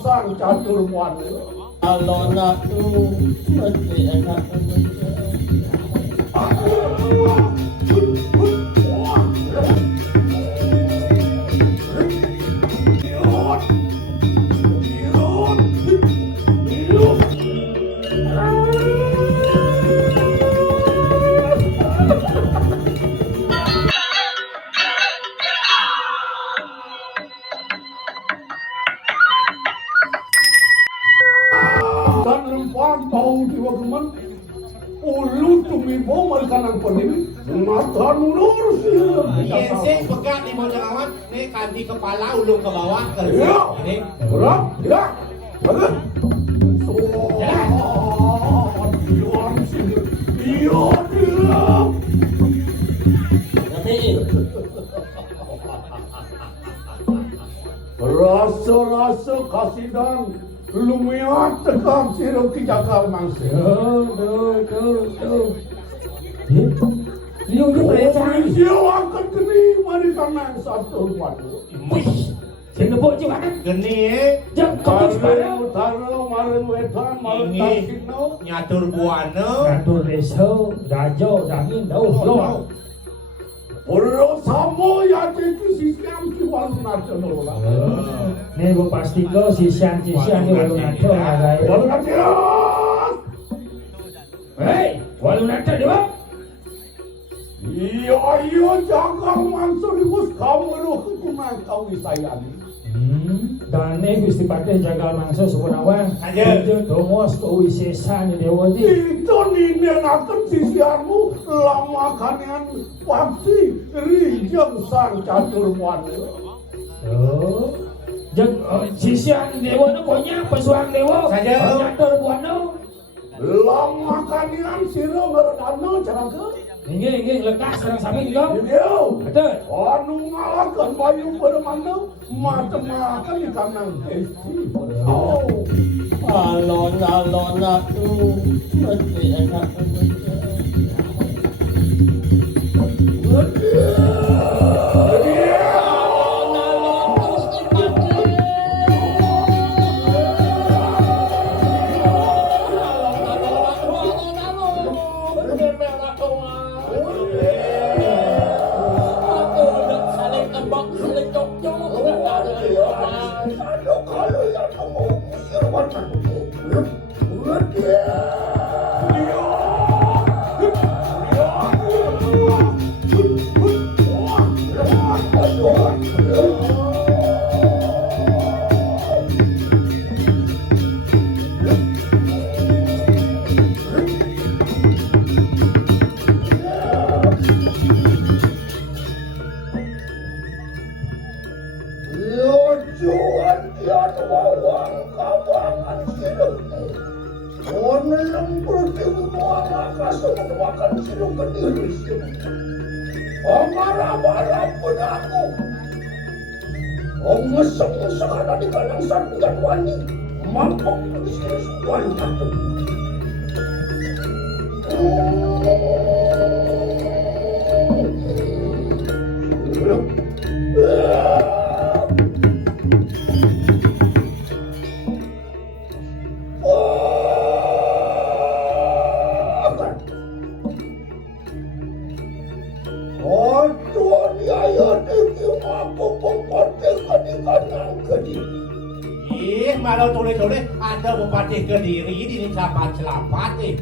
sang catur wan alona tu mesti enak ulu tumibo malkanang panin mata nurus Yenseng pegang di bawah awan, nih kaki kepala ulung ke bawah ke ini. Berat, ya. Ada. Rasa-rasa kasidan lumiat tekam siro kijakal mangsa. Liu tu percaya. Sio angkat kini mari tanang satu buat. Wih, saya nebuk je mana? Geni Jam kau sekarang. Taro marin wetan marin tasino. nyatur buana. Ngatur desa, dajo, dangin, dauh, loh. Olo samo ya itu sisiam ki walu nasional lah. Nih gua pasti kau sisian di walu nato ada. Walu nasional. Hei, walu nato dia. Iya jangan mansur ibus kamu lu hukuman kau isayani. Dan nih gusti pakai jagal mangsa sebenarnya. Aja. Itu domos kau isesa ni dewa ni. Itu ninen akan sisianmu lama kanian pasti rijang sang catur wan. Oh, jeng sisian dewa ni punya pesuang dewa. Saja. Catur buana. Lama kanian siro ngeredano caraga. Ingin lekas serang samping kau. Yo. Betul. Anu ngalahkan bayu bermana macam-macam di kanan esti. Oh. Alona tu mesti enak. Marah-marah pun aku. Ngesek-ngesek ada di kanan sampingan wani. Mampok di sini wani satu. Malau tole-tole ada bupati Kediri di Selapat nih.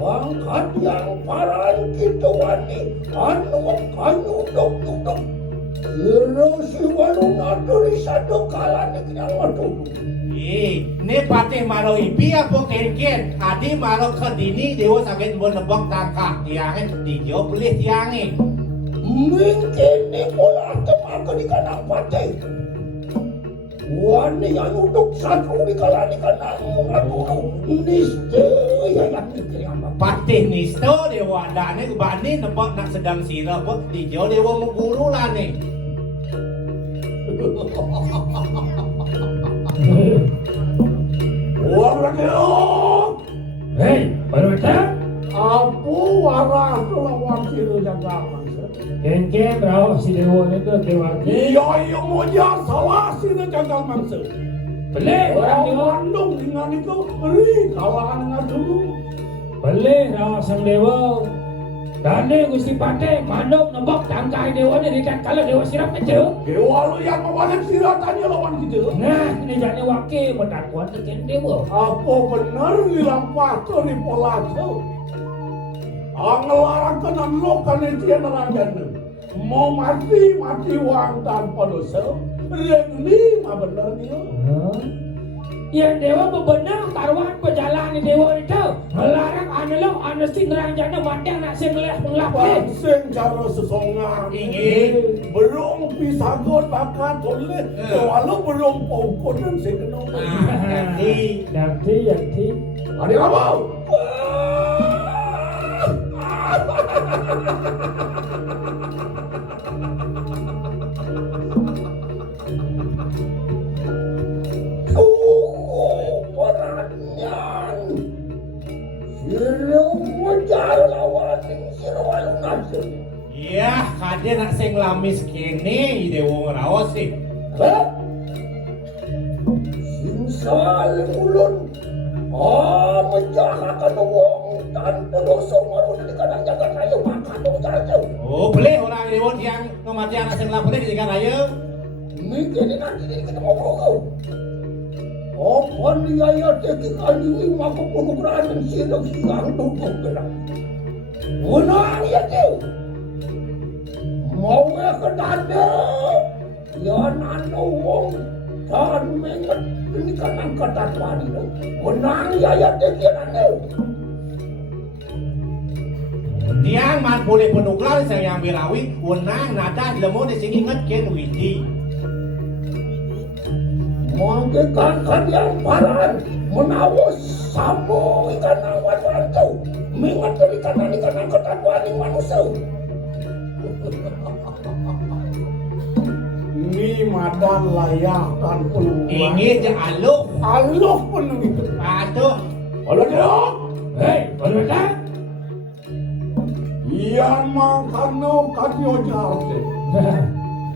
Angkat yang parah gitu wani. Anu dok. Kira si walu nato risado kalah ni kena waduh. Ini patih malau ibi apa ken-ken. Adi malau Kediri dewa sakit menebak tangkah tiangin dijo pelih tiangin. Mungkin ni pola aku di kanang patih. Wani yang uduk satu di kalah di kanang aku niste ya yang Patih nisto dewa dane bani nebak nak sedang sirap dijo dewa mengguru lah nih. Orang itu. Hei, Parwata, Apu waras lawan siru jaga mangsa. Ken raw si Dewa itu Dewa ke. Iya yang mulia salah siru jaga mangsa. Boleh orang Orang Dewa. Bandung dengan itu beri kalah dengan dulu. Boleh raw sang Dewa. Dane Gusti Pate mandok nembak tangkai Dewa ni dekat kalau Dewa sirap kecil. Dewa lu yang membalik siratannya lawan kita. Nah, ini jadi wakil pendakwaan dengan Dewa. Apa benar dilampah ke di Polasa? Ngelarang kenan lo kan itu yang nerangkan. Mau mati uang tanpa dosa. Ini mah benar dia. Yang Dewa bebenang taruhan pejalan di Dewa itu melarang analog anesti neranjana mati anak sengeleh penglapin. Pasien cara sesongan Ingin. belum bisa god bakat oleh walau belum pokok dan segenong. Nanti. Ada apa? Peranyan Sirung menjar lawan Sirung alungan. Ya, kade nak sing lamis kene Dewa ngerawas sih. Simsal ulun menjahakan wong tanpa dosa marun di kadang jaga kayu makan dong jauh. Oh, boleh orang Dewa yang kematian anak sing lapor di jalan raya. Mungkin nanti ketemu kau. Apa dia ya teki kandungi maka pengukuran sirung siang dukung gerak. Unang ya tu. Mau ke dada. Ya nano wong dan menget ini kan angkat wani lo. Unang ya teki nano. Tiang man boleh penuklar sayang birawi, wenang nada lemo di sini ingat ken widi. Menggekan yang paran menawus samu ikan awan wantu mengat ikan angkatan wani manusia. Ini madan layakkan peluang. Ingin je aluk, Aluf penuh itu. aduh. Kalau dia, Hei, Parwata. ia makan katio jarte.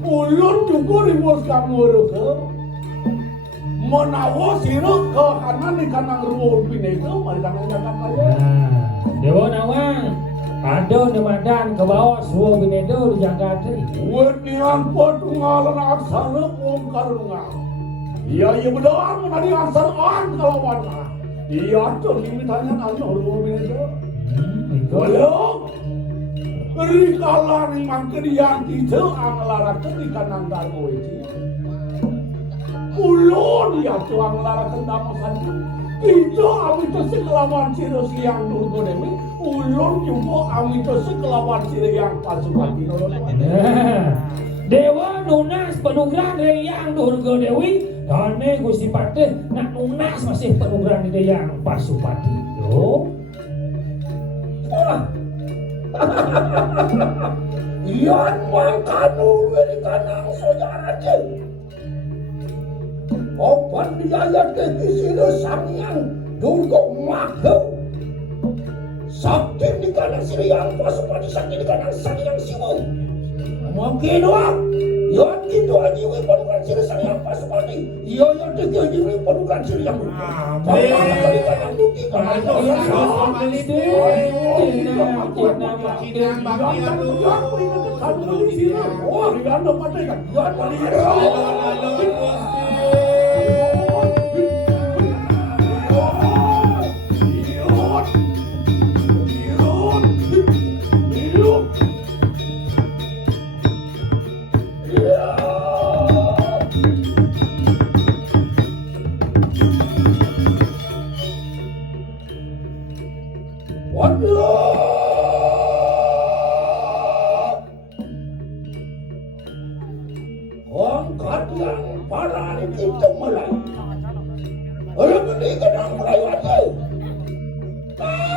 Ulun juga ribos kamu ke. Menawus siruk ke kanan ikan anggur pineko mari kanan jalan kaya. Dewa nawang. Ada nemadan ke bawah suruh binedo di Jakarta. Wenian patungalan aksara om karunga. Ia benar menadi aksara an kalawana. Ia terlimitannya nanya orang binedo. Belum. Rikalan mangke yang tidak anglarak ketika nanggar itu. Ulun ya tuang lara kendamasan itu amito sekelawan siro siang durgo dewi. Ulun juga amito sekelawan siro yang pasupati. Dewa nunas penugaran yang Durga Dewi. Dane Gusti Pate nak nunas masih penugaran yang Pasupati. Yo. Ian mangkanu dari kanang saudara tu. Opan diayat ke siro sangyang durgo makau. Sakti di kanan siro yang pasupati, sakti di kanan sangyang siwau. Mungkin wak, yon itu ajiwi padukan siro sangyang pasupati. Yon itu ajiwi padukan siro yang di kanan duki kanan Angkat yang parah itu mulai. Orang ini kadang mulai waktu. Bye.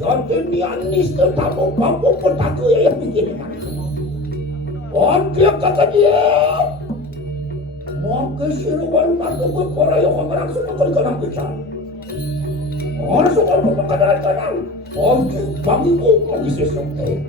Jadi ni anis tetamu bambu petaku yang bikin. Dia kata dia. Mau ke siruan matu ke korea yang langsung ke kanang bicara. Orang suka berpakaian kanang. Dia bangun mau bisa sampai.